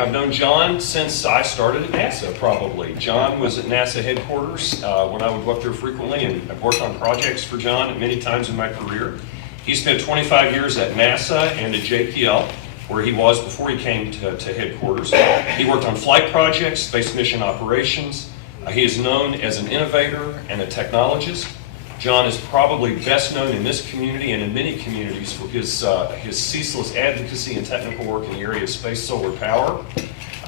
I've known John since I started at NASA, probably. John was at NASA headquarters when I would go up there frequently, and I've worked on projects for John many times in my career. He spent 25 years at NASA and at JPL, where he was before he came to headquarters. He worked on flight projects, space mission operations. He is known as an innovator and a technologist. John is probably best known in this community and in many communities for his ceaseless advocacy and technical work in the area of space solar power.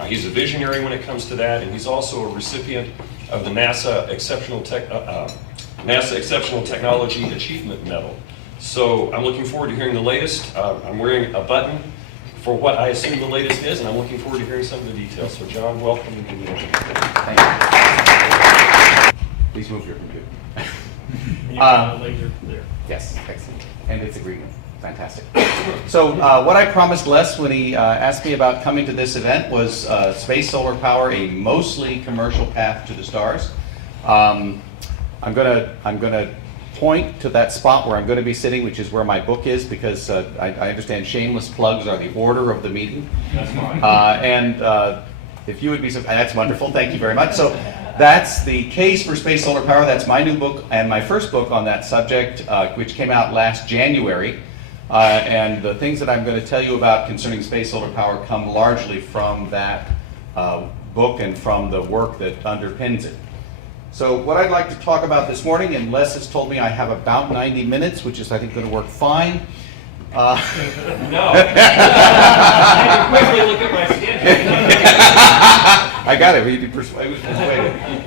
He's a visionary when it comes to that, and he's also a recipient of the NASA Exceptional Technology Achievement Medal. So I'm looking forward to hearing the latest. I'm wearing a button for what I assume the latest is, and I'm looking forward to hearing some of the details. So John, welcome. Thank you. Please move your computer. Later there. Yes, excellent. And it's a green. Fantastic. So what I promised Les when he asked me about coming to this event was space solar power, a mostly commercial path to the stars. I'm gonna point to that spot where I'm going to be sitting, which is where my book is, because I understand shameless plugs are the order of the meeting. That's fine. If you would be so, that's wonderful. Thank you very much. So that's the case for space solar power. That's my new book and my first book on that subject, which came out last January. And the things that I'm going to tell you about concerning space solar power come largely from that book and from the work that underpins it. So what I'd like to talk about this morning, and Les has told me I have about 90 minutes, which is I think going to work fine. No. I had to quickly look at my schedule. I got it. We persuaded.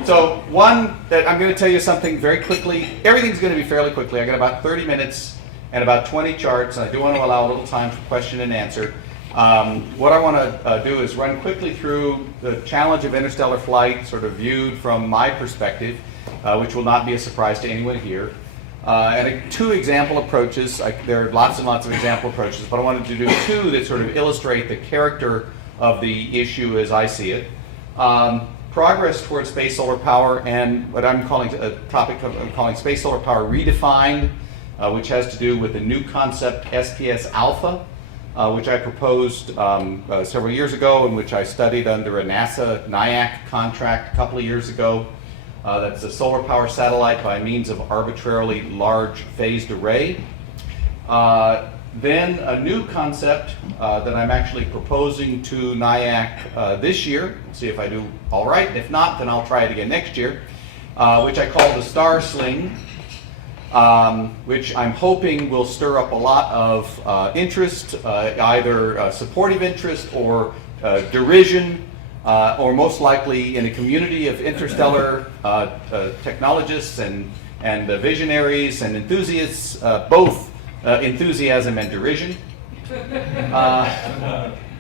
So one, that I'm going to tell you something very quickly. Everything's going to be fairly quickly. I got about 30 minutes and about 20 charts. I do want to allow a little time for question and answer. What I want to do is run quickly through the challenge of interstellar flight, sort of viewed from my perspective, which will not be a surprise to anyone here. And two example approaches. There are lots and lots of example approaches, but I wanted to do two that sort of illustrate the character of the issue as I see it. Progress towards space solar power, and what I'm calling a topic I'm calling space solar power redefined, which has to do with the new concept SPS alpha, which I proposed several years ago, and which I studied under a NASA NIAC contract a couple of years ago. That's a solar power satellite by means of arbitrarily large phased array. Then a new concept that I'm actually proposing to NIAC this year. See if I do all right. If not, then I'll try it again next year, which I call the Star Sling, which I'm hoping will stir up a lot of interest, either supportive interest or derision, or most likely in a community of interstellar technologists and visionaries and enthusiasts, both enthusiasm and derision,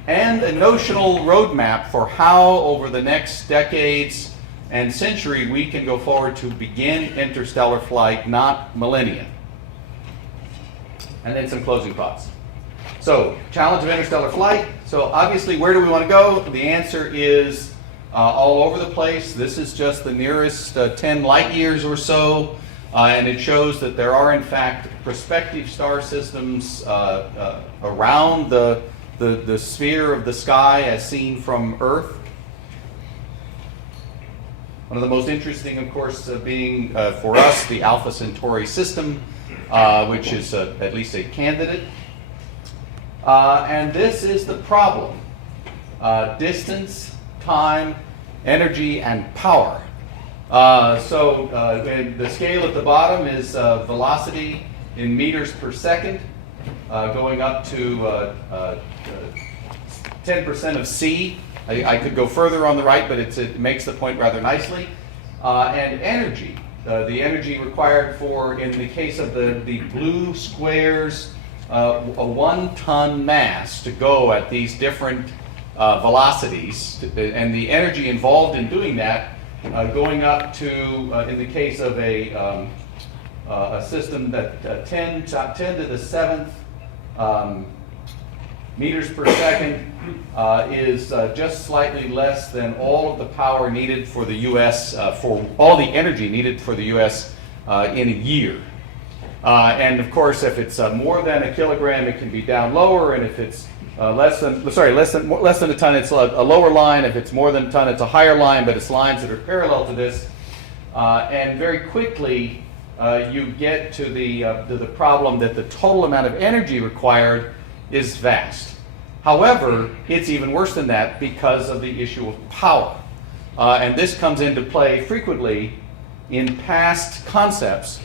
and a notional roadmap for how over the next decades and century we can go forward to begin interstellar flight, not millennia. And then some closing thoughts. So, challenge of interstellar flight. So obviously, where do we want to go? The answer is all over the place. This is just the nearest 10 light years or so, and it shows that there are in fact prospective star systems around the sphere of the sky as seen from Earth. One of the most interesting, of course, being for us the Alpha Centauri system, which is at least a candidate. And this is the problem. Distance, time, energy, and power. So the scale at the bottom is velocity in meters per second, going up to 10% of c. I could go further on the right, but it makes the point rather nicely. And energy, the energy required for, in the case of the blue squares, a 1-ton mass to go at these different velocities, and the energy involved in doing that going up to, in the case of a system that 10 to the 7th meters per second is just slightly less than all of the power needed for the U.S., for all the energy needed for the U.S. In a year. And of course, if it's more than a kilogram, it can be down lower, and if it's less than a ton, it's a lower line. If it's more than a ton, it's a higher line, but it's lines that are parallel to this. And very quickly, you get to the problem that the total amount of energy required is vast. However, it's even worse than that because of the issue of power. And this comes into play frequently in past concepts.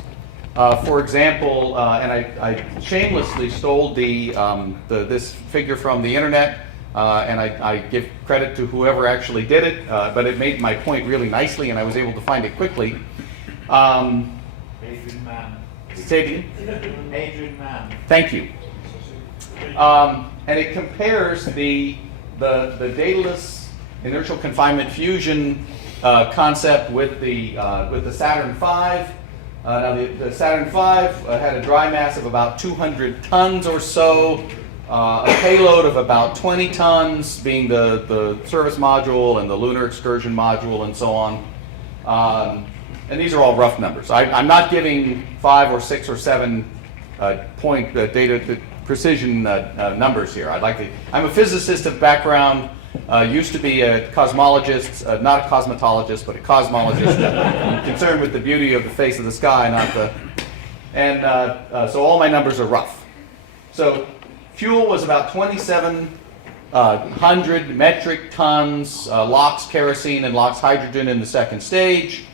For example, and I shamelessly stole this figure from the internet, and I give credit to whoever actually did it, but it made my point really nicely, and I was able to find it quickly. Adrian Mann. Say it again? Adrian Mann. Thank you. And it compares the dataless inertial confinement fusion concept with the Saturn V. Now the Saturn V had a dry mass of about 200 tons or so, a payload of about 20 tons, being the service module and the lunar excursion module and so on. And these are all rough numbers. I'm not giving 5 or 6 or 7 point data precision numbers here. I'm a physicist of background. Used to be a cosmologist, not a cosmetologist, but a cosmologist, concerned with the beauty of the face of the sky, not the. And so all my numbers are rough. So fuel was about 2,700 metric tons, LOX kerosene and LOX hydrogen in the second stage.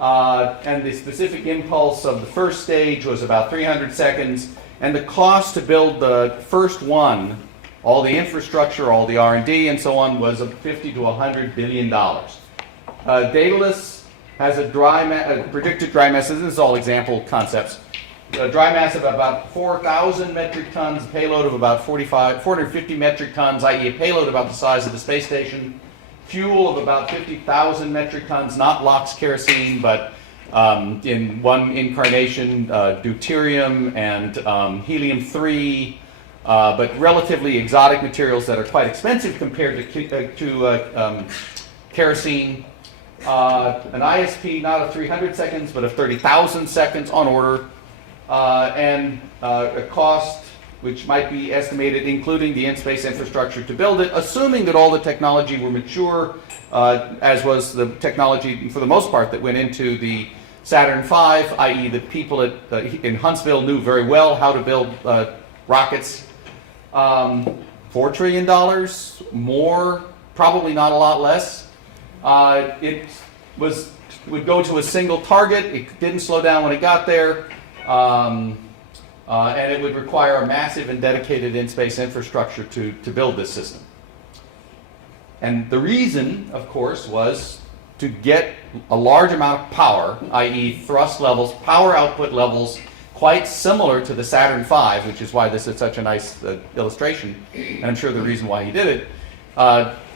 And the specific impulse of the first stage was about 300 seconds. And the cost to build the first one, all the infrastructure, all the R&D and so on, was $50 to $100 billion. Daedalus has a predicted dry mass, this is all example concepts, a dry mass of about 4,000 metric tons, payload of about 450 metric tons, i.e. a payload about the size of the space station, fuel of about 50,000 metric tons, not LOX kerosene, but in one incarnation, deuterium and helium-3, but relatively exotic materials that are quite expensive compared to kerosene. An ISP not of 300 seconds, but of 30,000 seconds on order, and a cost which might be estimated, including the in-space infrastructure to build it, assuming that all the technology were mature, as was the technology, for the most part, that went into the Saturn V, i.e. the people in Huntsville knew very well how to build rockets. $4 trillion, more, probably not a lot less. It would go to a single target. It didn't slow down when it got there. And it would require a massive and dedicated in-space infrastructure to build this system. And the reason, of course, was to get a large amount of power, i.e. thrust levels, power output levels, quite similar to the Saturn V, which is why this is such a nice illustration, and I'm sure the reason why he did it,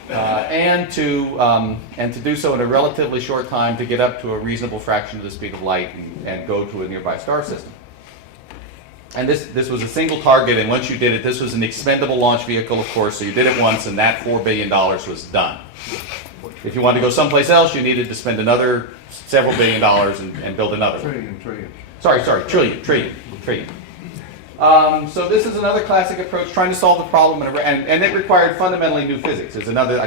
and to do so in a relatively short time to get up to a reasonable fraction of the speed of light and go to a nearby star system. And this was a single target, and once you did it, this was an expendable launch vehicle, of course, so you did it once, and that $4 billion was done. If you wanted to go someplace else, you needed to spend another several $1 billion and build another. Trillion. Sorry, trillion. So this is another classic approach, trying to solve the problem, and it required fundamentally new physics. It's another,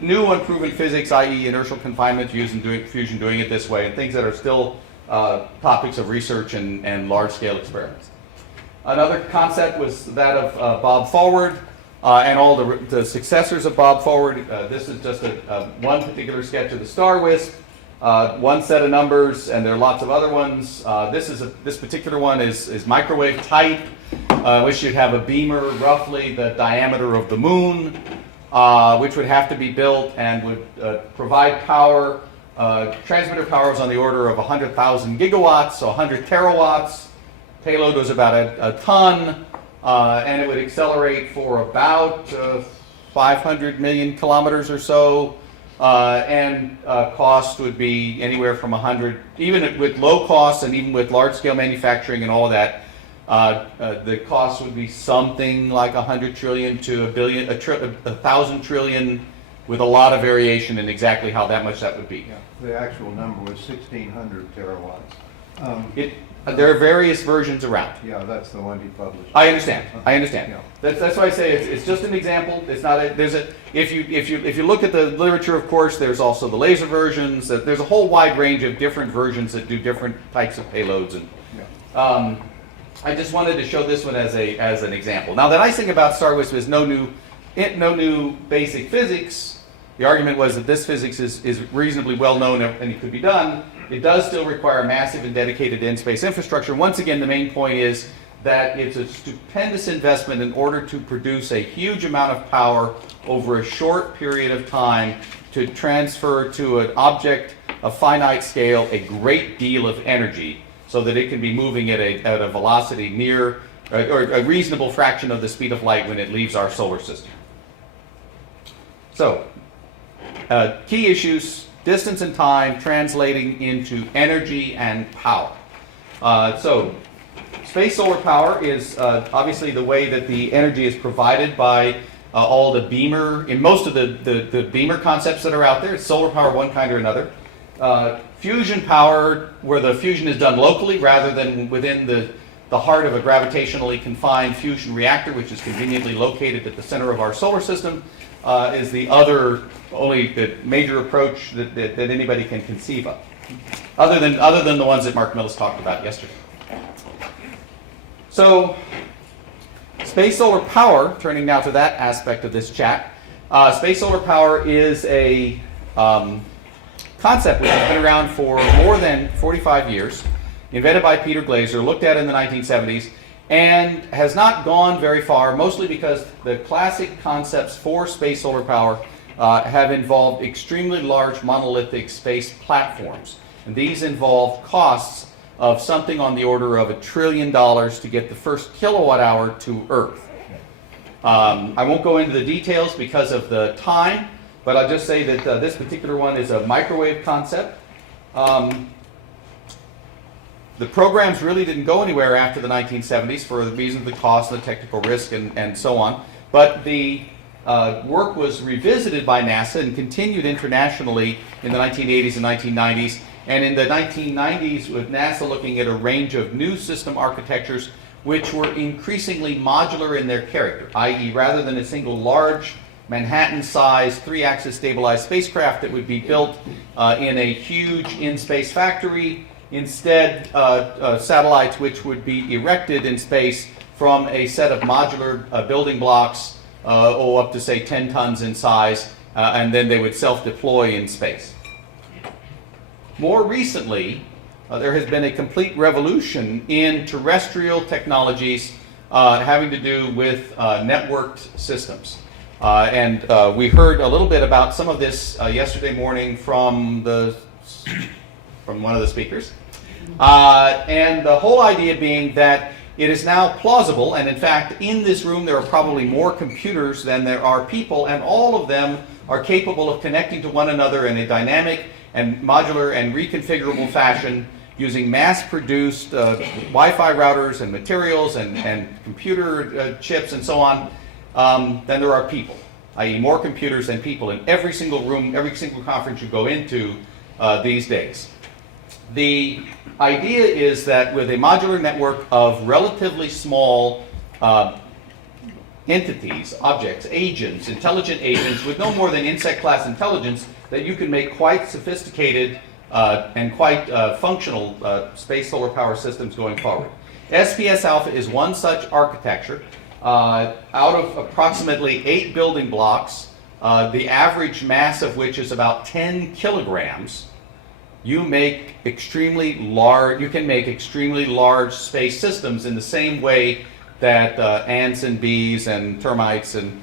new unproven physics, i.e. inertial confinement fusion, doing it this way, and things that are still topics of research and large-scale experiments. Another concept was that of Bob Forward and all the successors of Bob Forward. This is just one particular sketch of the Star Wisp. One set of numbers, and there are lots of other ones. This particular one is microwave type, which should have a beamer roughly the diameter of the moon, which would have to be built and would provide power. Transmitter power was on the order of 100,000 gigawatts, so 100 terawatts. Payload was about a ton, and it would accelerate for about 500 million kilometers or so. And cost would be anywhere from 100, even with low costs and even with large-scale manufacturing and all of that, the cost would be something like 100 trillion to 1,000 trillion, with a lot of variation in exactly how much that would be. Yeah, the actual number was 1,600 terawatts. There are various versions around. Yeah, that's the one he published. I understand. I understand. Yeah. That's why I say it's just an example. It's not a, there's a, if you look at the literature, of course, there's also the laser versions. There's a whole wide range of different versions that do different types of payloads. And Yeah. I just wanted to show this one as an example. Now, the nice thing about Star Wisp is no new basic physics. The argument was that this physics is reasonably well known and it could be done. It does still require massive and dedicated in-space infrastructure. Once again, the main point is that it's a stupendous investment in order to produce a huge amount of power over a short period of time to transfer to an object of finite scale a great deal of energy so that it can be moving at a velocity near or a reasonable fraction of the speed of light when it leaves our solar system. So, key issues: distance and time translating into energy and power. So, space solar power is obviously the way that the energy is provided by all the beamer, in most of the beamer concepts that are out there. It's solar power one kind or another. Fusion power, where the fusion is done locally rather than within the heart of a gravitationally confined fusion reactor, which is conveniently located at the center of our solar system, is the only major approach that anybody can conceive of, other than the ones that Mark Millis talked about yesterday. So, space solar power, turning now to that aspect of this chat, space solar power is a concept which has been around for more than 45 years, invented by Peter Glaser, looked at in the 1970s, and has not gone very far, mostly because the classic concepts for space solar power have involved extremely large monolithic space platforms. And these involve costs of something on the order of $1 trillion to get the first kilowatt hour to Earth. I won't go into the details because of the time, but I'll just say that this particular one is a microwave concept. The programs really didn't go anywhere after the 1970s for the reason of the cost and the technical risk and so on. But the work was revisited by NASA and continued internationally in the 1980s and 1990s. And in the 1990s, with NASA looking at a range of new system architectures which were increasingly modular in their character, i.e. rather than a single large Manhattan-sized, three-axis stabilized spacecraft that would be built in a huge in-space factory, instead satellites which would be erected in space from a set of modular building blocks up to say 10 tons in size, and then they would self-deploy in space. More recently, there has been a complete revolution in terrestrial technologies having to do with networked systems. And we heard a little bit about some of this yesterday morning from one of the speakers. And the whole idea being that it is now plausible, and in fact, in this room there are probably more computers than there are people, and all of them are capable of connecting to one another in a dynamic and modular and reconfigurable fashion using mass-produced Wi-Fi routers and materials and computer chips and so on, than there are people, i.e. more computers than people in every single room, every single conference you go into these days. The idea is that with a modular network of relatively small entities, objects, agents, intelligent agents with no more than insect class intelligence, that you can make quite sophisticated and quite functional space solar power systems going forward. SPS Alpha is one such architecture. Out of approximately 8 building blocks, the average mass of which is about 10 kilograms, you can make extremely large space systems in the same way that ants and bees and termites and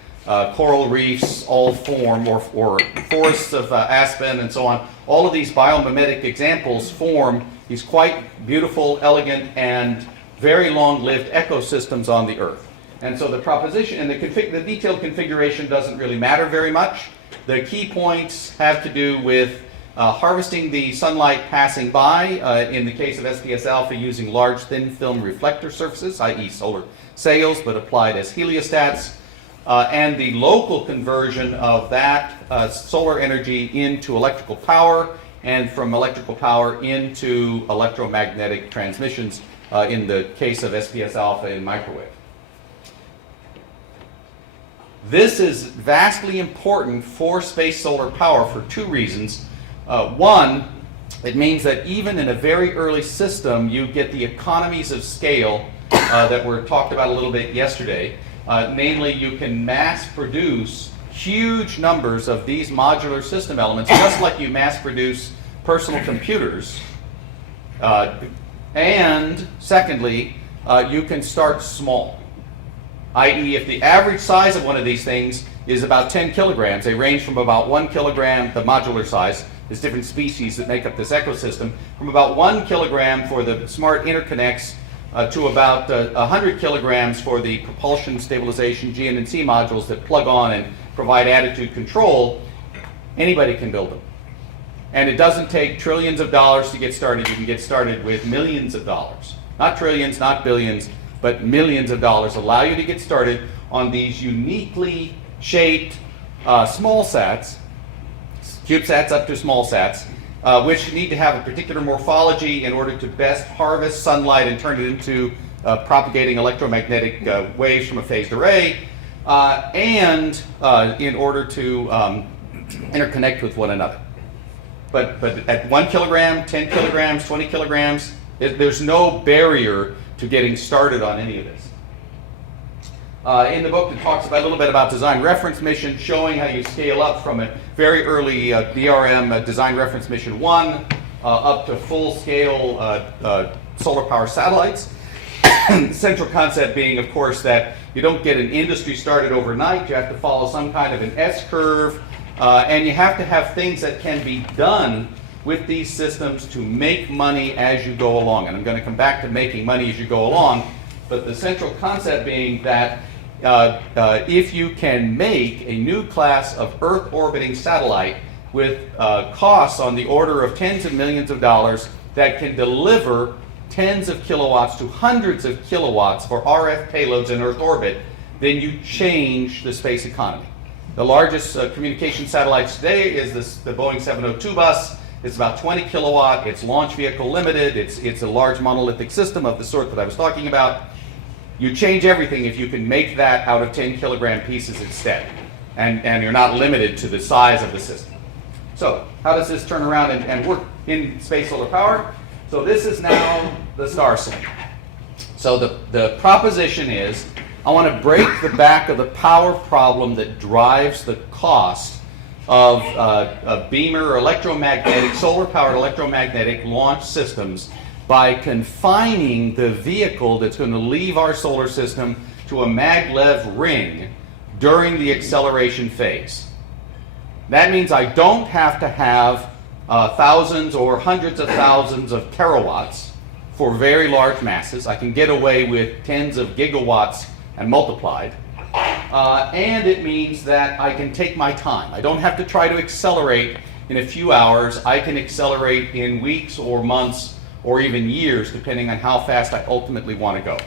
coral reefs all form, or forests of aspen and so on. All of these biomimetic examples form these quite beautiful, elegant, and very long-lived ecosystems on the Earth. And so the proposition and the detailed configuration doesn't really matter very much. The key points have to do with harvesting the sunlight passing by, in the case of SPS Alpha using large thin film reflector surfaces, i.e. solar sails, but applied as heliostats, and the local conversion of that solar energy into electrical power and from electrical power into electromagnetic transmissions in the case of SPS alpha in microwave. This is vastly important for space solar power for two reasons. One, it means that even in a very early system, you get the economies of scale that were talked about a little bit yesterday. Namely, you can mass produce huge numbers of these modular system elements, just like you mass produce personal computers. And secondly, you can start small. I.e., if the average size of one of these things is about 10 kilograms, they range from about 1 kilogram, the modular size, there's different species that make up this ecosystem, from about 1 kilogram for the smart interconnects to about 100 kilograms for the propulsion, stabilization, GN&C modules that plug on and provide attitude control. Anybody can build them. And it doesn't take trillions of dollars to get started. You can get started with millions of dollars. Not trillions, not billions, but millions of dollars allow you to get started on these uniquely shaped small sats, CubeSats up to small sats, which need to have a particular morphology in order to best harvest sunlight and turn it into propagating electromagnetic waves from a phased array, and in order to interconnect with one another. But at 1 kilogram, 10 kilograms, 20 kilograms, there's no barrier to getting started on any of this. In the book, it talks a little bit about design reference mission, showing how you scale up from a very early DRM design reference mission 1 up to full-scale solar power satellites. The central concept being, of course, that you don't get an industry started overnight. You have to follow some kind of an S-curve, and you have to have things that can be done with these systems to make money as you go along. And I'm going to come back to making money as you go along, but the central concept being that if you can make a new class of Earth-orbiting satellite with costs on the order of tens of millions of dollars that can deliver tens of kilowatts to hundreds of kilowatts for RF payloads in Earth orbit, then you change the space economy. The largest communication satellites today is the Boeing 702 bus. It's about 20 kilowatt. It's launch vehicle limited. It's a large monolithic system of the sort that I was talking about. You change everything if you can make that out of 10 kilogram pieces instead. And you're not limited to the size of the system. So how does this turn around and work in space solar power? So this is now the Star Sling. So the proposition is, I want to break the back of the power problem that drives the cost of a beamer or electromagnetic, solar-powered electromagnetic launch systems by confining the vehicle that's going to leave our solar system to a maglev ring during the acceleration phase. That means I don't have to have thousands or hundreds of thousands of terawatts for very large masses. I can get away with tens of gigawatts and multiplied. And it means that I can take my time. I don't have to try to accelerate in a few hours. I can accelerate in weeks or months or even years, depending on how fast I ultimately want to go.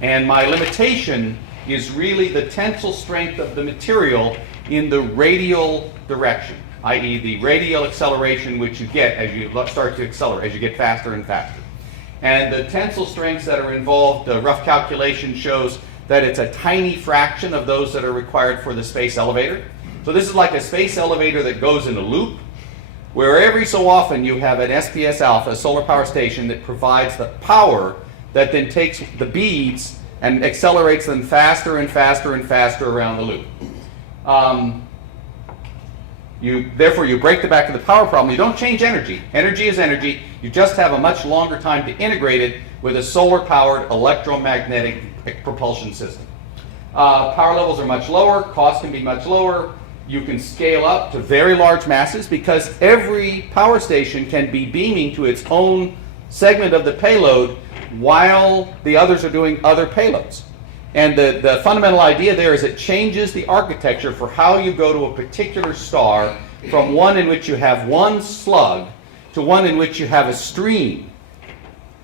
And my limitation is really the tensile strength of the material in the radial direction, i.e. the radial acceleration which you get as you start to accelerate, as you get faster and faster. And the tensile strengths that are involved, the rough calculation shows that it's a tiny fraction of those that are required for the space elevator. So this is like a space elevator that goes in a loop, where every so often you have an SPS alpha, a solar power station, that provides the power that then takes the beads and accelerates them faster and faster and faster around the loop. Therefore, you break the back of the power problem. You don't change energy. Energy is energy. You just have a much longer time to integrate it with a solar-powered electromagnetic propulsion system. Power levels are much lower. Costs can be much lower. You can scale up to very large masses because every power station can be beaming to its own segment of the payload while the others are doing other payloads. And the fundamental idea there is it changes the architecture for how you go to a particular star from one in which you have one slug to one in which you have a stream.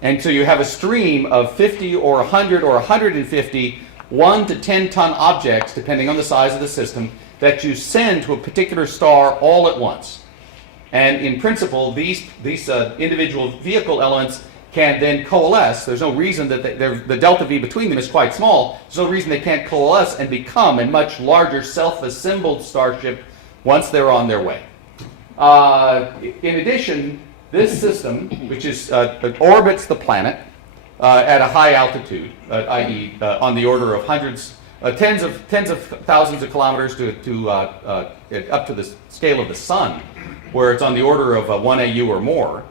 And so you have a stream of 50 or 100 or 150 1 to 10 ton objects, depending on the size of the system, that you send to a particular star all at once. And in principle, these individual vehicle elements can then coalesce. There's no reason that the delta V between them is quite small. There's no reason they can't coalesce and become a much larger self-assembled starship once they're on their way. In addition, this system, which is orbits the planet at a high altitude, i.e., on the order of tens of thousands of kilometers up to the scale of the sun, where it's on the order of 1 AU or more,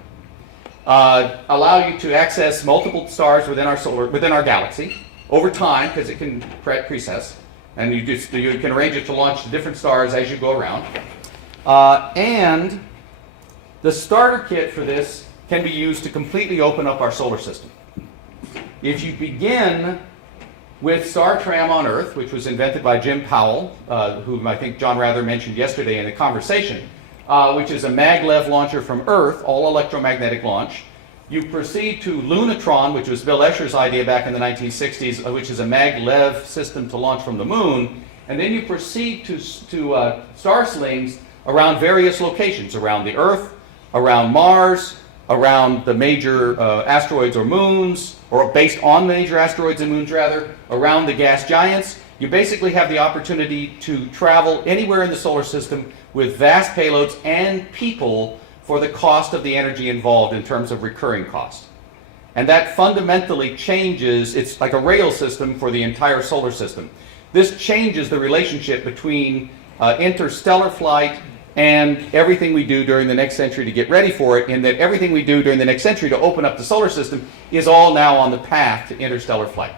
allow you to access multiple stars within our galaxy over time, because it can precess, and you can arrange it to launch to different stars as you go around. And the starter kit for this can be used to completely open up our solar system. If you begin with Star Tram on Earth, which was invented by Jim Powell, whom I think John Rather mentioned yesterday in the conversation, which is a maglev launcher from Earth, all electromagnetic launch. You proceed to Lunatron, which was Bill Escher's idea back in the 1960s, which is a maglev system to launch from the moon. And then you proceed to Star Slings around various locations, around the Earth, around Mars, around the major asteroids or moons, or based on major asteroids and moons rather, around the gas giants. You basically have the opportunity to travel anywhere in the solar system with vast payloads and people for the cost of the energy involved in terms of recurring cost. And that fundamentally changes, it's like a rail system for the entire solar system. This changes the relationship between interstellar flight and everything we do during the next century to get ready for it, in that everything we do during the next century to open up the solar system is all now on the path to interstellar flight.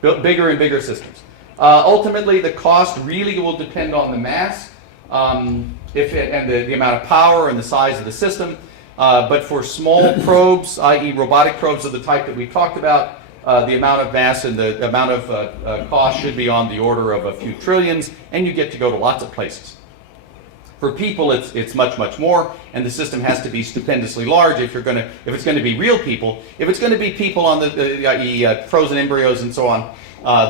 Bigger and bigger systems. Ultimately, the cost really will depend on the mass and the amount of power and the size of the system. But for small probes, i.e. robotic probes of the type that we talked about, the amount of mass and the amount of cost should be on the order of a few trillions, and you get to go to lots of places. For people, it's much, much more, and the system has to be stupendously large if it's going to be real people. If it's going to be people on the frozen embryos and so on,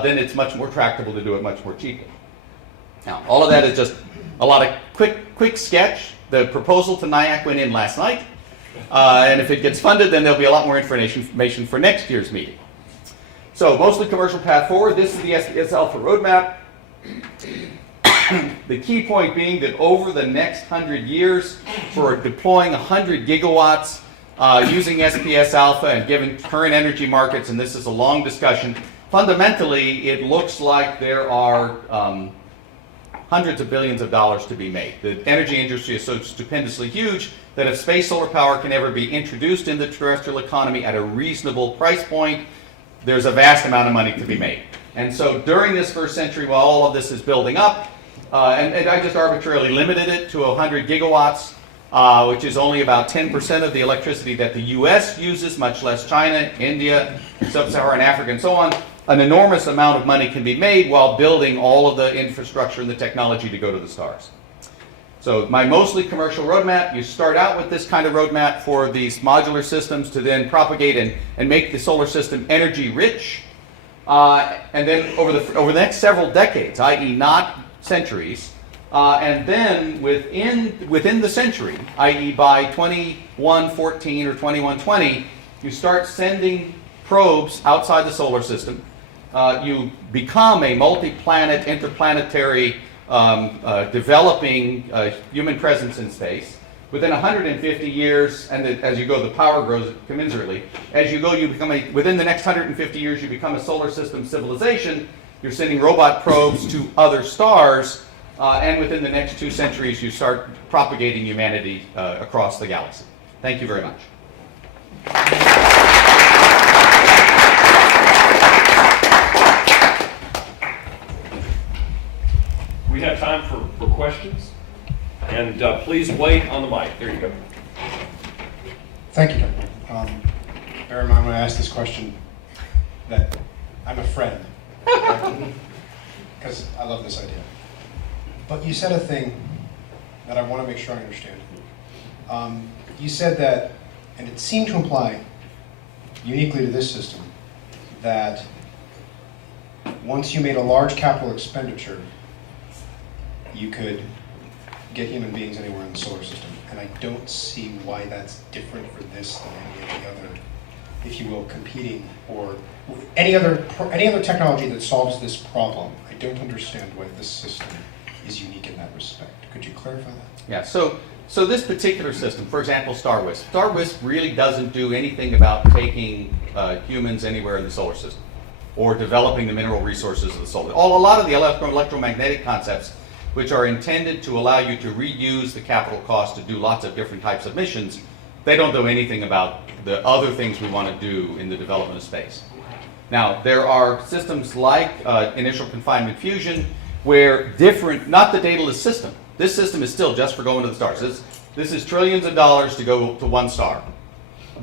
then it's much more tractable to do it much more cheaply. Now, all of that is just a lot of quick sketch. The proposal to NIAC went in last night, and if it gets funded, then there'll be a lot more information for next year's meeting. So, mostly commercial path forward. This is the SPS Alpha roadmap. The key point being that over the next 100 years, for deploying 100 gigawatts using SPS Alpha and given current energy markets, and this is a long discussion, fundamentally it looks like there are hundreds of billions of dollars to be made. The energy industry is so stupendously huge that if space solar power can ever be introduced in the terrestrial economy at a reasonable price point, there's a vast amount of money to be made. And so during this first century, while all of this is building up, and I just arbitrarily limited it to 100 gigawatts, which is only about 10% of the electricity that the US uses, much less China, India, Sub-Saharan Africa, and so on. An enormous amount of money can be made while building all of the infrastructure and the technology to go to the stars. So my mostly commercial roadmap, you start out with this kind of roadmap for these modular systems to then propagate and make the solar system energy rich. And then over the next several decades, i.e. not centuries, and then within the century, i.e. by 2114 or 2120, you start sending probes outside the solar system. You become a multi-planet, interplanetary, developing human presence in space. Within 150 years, and as you go, the power grows commensurately. As you go, you become within the next 150 years, you become a solar system civilization. You're sending robot probes to other stars, and within the next 2 centuries, you start propagating humanity across the galaxy. Thank you very much. We have time for questions, and please wait on the mic. There you go. Thank you. Bear in mind when I ask this question that I'm a friend, because I love this idea. But you said a thing that I want to make sure I understand. You said that, and it seemed to imply, uniquely to this system, that once you made a large capital expenditure, you could get human beings anywhere in the solar system, and I don't see why that's different for this than any of the other, if you will, competing or any other technology that solves this problem. I don't understand why this system is unique in that respect. Could you clarify that? Yeah, so this particular system, for example, Star Wisp really doesn't do anything about taking humans anywhere in the solar system or developing the mineral resources of the solar. A lot of the electromagnetic concepts, which are intended to allow you to reuse the capital cost to do lots of different types of missions, they don't do anything about the other things we want to do in the development of space. Now, there are systems like initial confinement fusion where not the daedalus system. This system is still just for going to the stars. This is trillions of dollars to go to one star.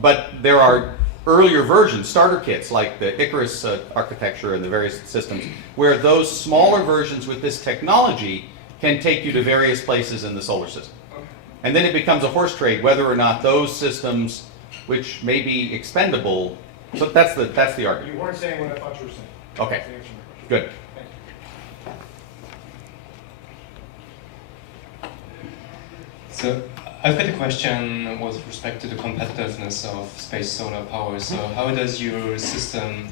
But there are earlier versions, starter kits like the Icarus architecture and the various systems, where those smaller versions with this technology can take you to various places in the solar system. And then it becomes a horse trade whether or not those systems, which may be expendable, so that's the argument. You weren't saying what I thought you were saying. Okay, That's the answer to my question. good. Thank you. So I've got a question with respect to the competitiveness of space solar power. So how does your system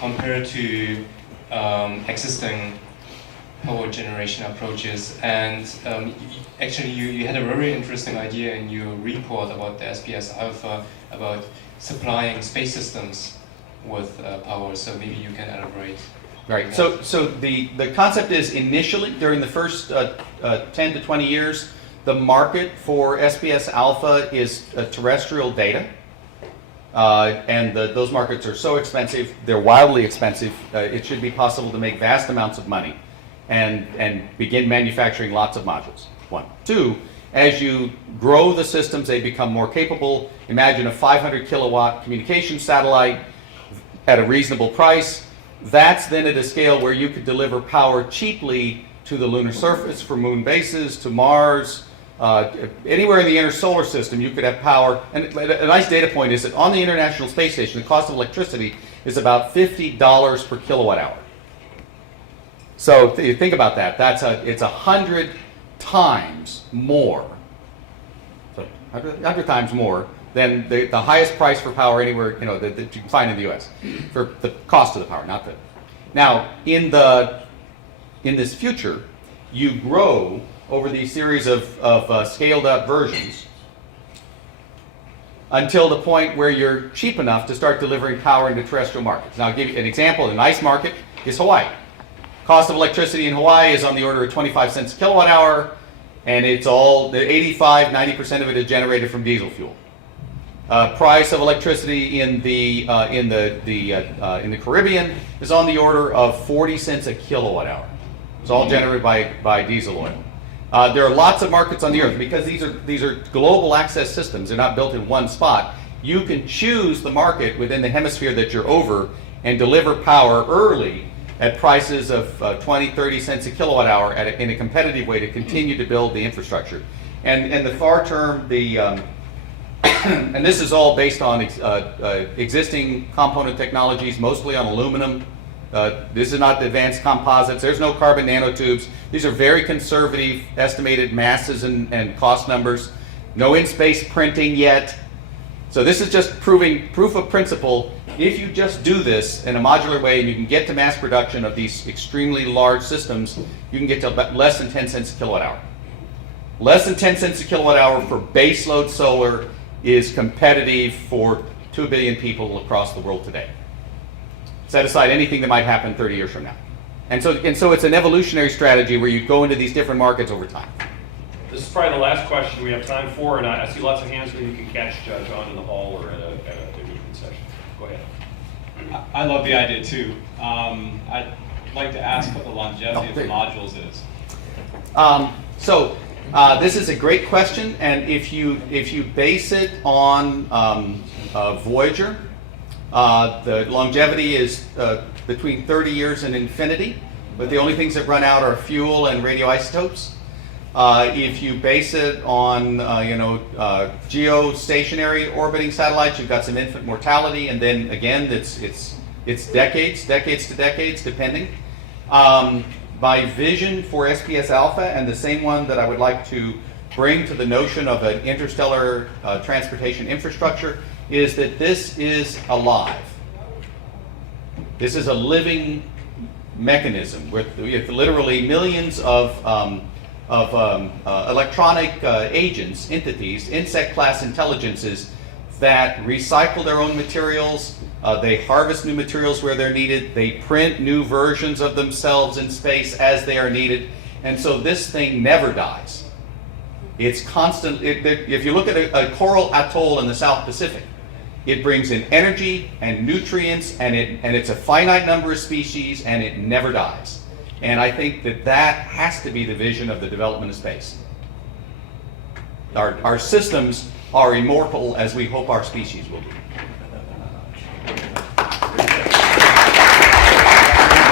compare to existing power generation approaches? And actually you had a very interesting idea in your report about the SPS Alpha about supplying space systems with power. So maybe you can elaborate. Right. So the concept is initially during the first 10 to 20 years, the market for SPS Alpha is terrestrial data, and those markets are so expensive; they're wildly expensive. It should be possible to make vast amounts of money, and begin manufacturing lots of modules. 1, 2. As you grow the systems, they become more capable. Imagine a 500 kilowatt communication satellite at a reasonable price. That's then at a scale where you could deliver power cheaply to the lunar surface, for moon bases, to Mars, anywhere in the inner solar system you could have power. And a nice data point is that on the International Space Station, the cost of electricity is about $50 per kilowatt hour. So you think about that. It's 100 times more. So 100 times more than the highest price for power anywhere that you can find in the U.S. for the cost of the power, not the. Now in this future, you grow over these series of scaled up versions until the point where you're cheap enough to start delivering power into terrestrial markets. Now I'll give you an example. A nice market is Hawaii. Cost of electricity in Hawaii is on the order of 25 cents a kilowatt hour, and it's all, 85–90% of it is generated from diesel fuel. Price of electricity in the Caribbean is on the order of 40 cents a kilowatt hour. It's all generated by diesel oil. There are lots of markets on the earth because these are global access systems. They're not built in one spot. You can choose the market within the hemisphere that you're over and deliver power early at prices of 20–30 cents a kilowatt hour in a competitive way to continue to build the infrastructure. And the far term, and this is all based on existing component technologies, mostly on aluminum. This is not the advanced composites. There's no carbon nanotubes. These are very conservative estimated masses and cost numbers. No in-space printing yet. So this is just proof of principle. If you just do this in a modular way and you can get to mass production of these extremely large systems, you can get to less than 10 cents a kilowatt hour. Less than 10 cents a kilowatt hour for baseload solar is competitive for 2 billion people across the world today. Set aside anything that might happen 30 years from now. And so it's an evolutionary strategy where you go into these different markets over time. This is probably the last question we have time for, and I see lots of hands where you can catch John in the hall or at a different session. Go ahead. I love the idea too. I'd like to ask what the longevity of the modules is. This is a great question, and if you base it on Voyager, the longevity is between 30 years and infinity, but the only things that run out are fuel and radioisotopes. If you base it on geostationary orbiting satellites, you've got some infant mortality, and then again it's decades to decades depending. my vision for SPS Alpha, and the same one that I would like to bring to the notion of an interstellar transportation infrastructure, is that this is alive. This is a living mechanism with literally millions of electronic agents, entities, insect class intelligences that recycle their own materials. They harvest new materials where they're needed. They print new versions of themselves in space as they are needed. And so this thing never dies. It's constant. If you look at a coral atoll in the South Pacific, it brings in energy and nutrients, and it's a finite number of species, and it never dies. And I think that has to be the vision of the development of space. Our systems are immortal, as we hope our species will be.